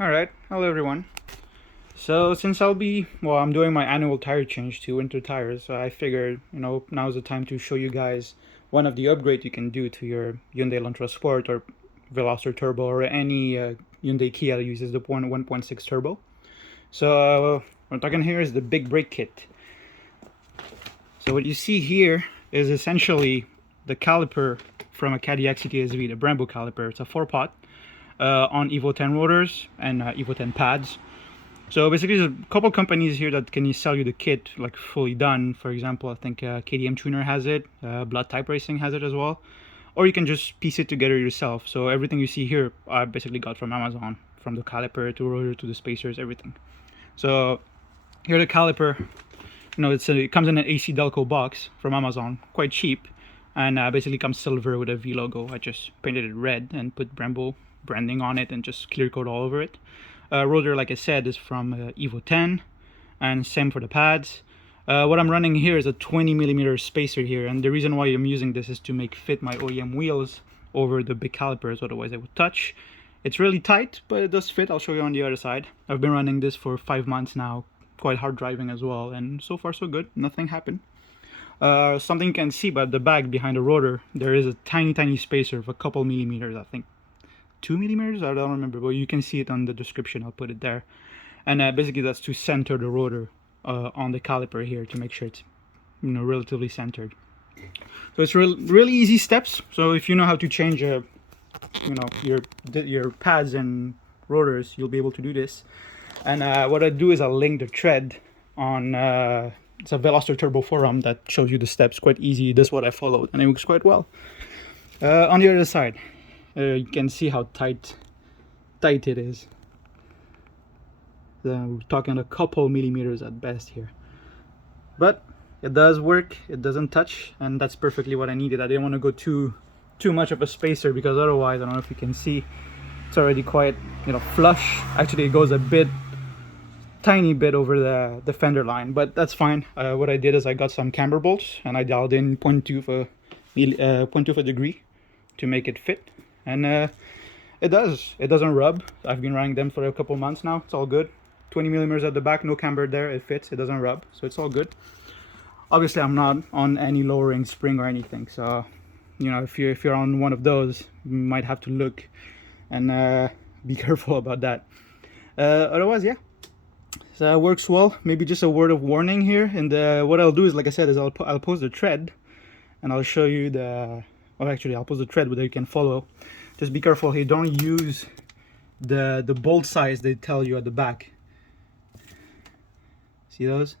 Alright, hello everyone. So since I'm doing my annual tire change to winter tires, so I figured, now's the time to show you guys one of the upgrades you can do to your Hyundai Elantra Sport or Veloster Turbo or any Hyundai Kia that uses the 1.6 turbo. So what I'm talking here is the big brake kit. So what you see here is essentially the caliper from a Cadillac CTS-V, the Brembo caliper. It's a 4-pot on Evo 10 rotors and Evo 10 pads. So basically, there's a couple companies here that can sell you the kit like fully done. For example, I think KDM Tuner has it, Blood Type Racing has it as well, or you can just piece it together yourself. So everything you see here, I basically got from Amazon, from the caliper to rotor to the spacers, everything. So here the caliper, it comes in an AC Delco box from Amazon, quite cheap, and basically comes silver with a V logo. I just painted it red and put Brembo branding on it and just clear coat all over it. Rotor, like I said, is from Evo 10, and same for the pads. What I'm running here is a 20mm spacer here, and the reason why I'm using this is to fit my OEM wheels over the big calipers, otherwise they would touch. It's really tight, but it does fit. I'll show you on the other side. I've been running this for 5 months now, quite hard driving as well, and so far so good, nothing happened. Something you can see by the back behind the rotor, there is a tiny spacer of a couple millimeters, I think 2mm, I don't remember, but you can see it on the description. I'll put it there. And basically that's to center the rotor on the caliper here to make sure it's relatively centered. So it's really easy steps. So if you know how to change your pads and rotors, you'll be able to do this. And what I do is I'll link the thread on it's a Veloster Turbo forum that shows you the steps, quite easy. This is what I followed and it works quite well. On the other side, you can see how tight it is. We're talking a couple millimeters at best here, but it does work. It doesn't touch, and that's perfectly what I needed. I didn't want to go too much of a spacer, because otherwise, I don't know if you can see, it's already quite flush. Actually, it goes a tiny bit over the fender line, but that's fine. What I did is I got some camber bolts and I dialed in 0.2 of a degree to make it fit. And it doesn't rub. I've been running them for a couple months now. It's all good. 20mm at the back, no camber there. It fits. It doesn't rub, so it's all good. Obviously, I'm not on any lowering spring or anything, so if you're on one of those, you might have to look and be careful about that. Otherwise, yeah, so it works well. Maybe just a word of warning here, and what I'll do is, like I said, is I'll post the thread, and I'll show you actually I'll post the thread where you can follow. Just be careful here, don't use the bolt size they tell you at the back. See those?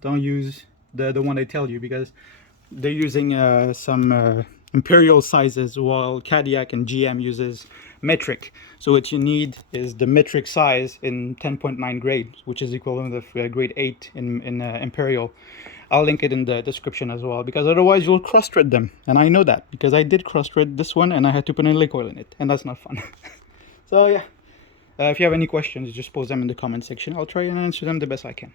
Don't use the one they tell you, because they're using some imperial sizes, while Cadillac and GM uses metric. So what you need is the metric size in 10.9 grade, which is equivalent of grade 8 in imperial. I'll link it in the description as well, because otherwise you'll cross-thread them. And I know that, because I did cross-thread this one and I had to put a link oil in it, and that's not fun. So yeah, if you have any questions, just post them in the comment section. I'll try and answer them the best I can.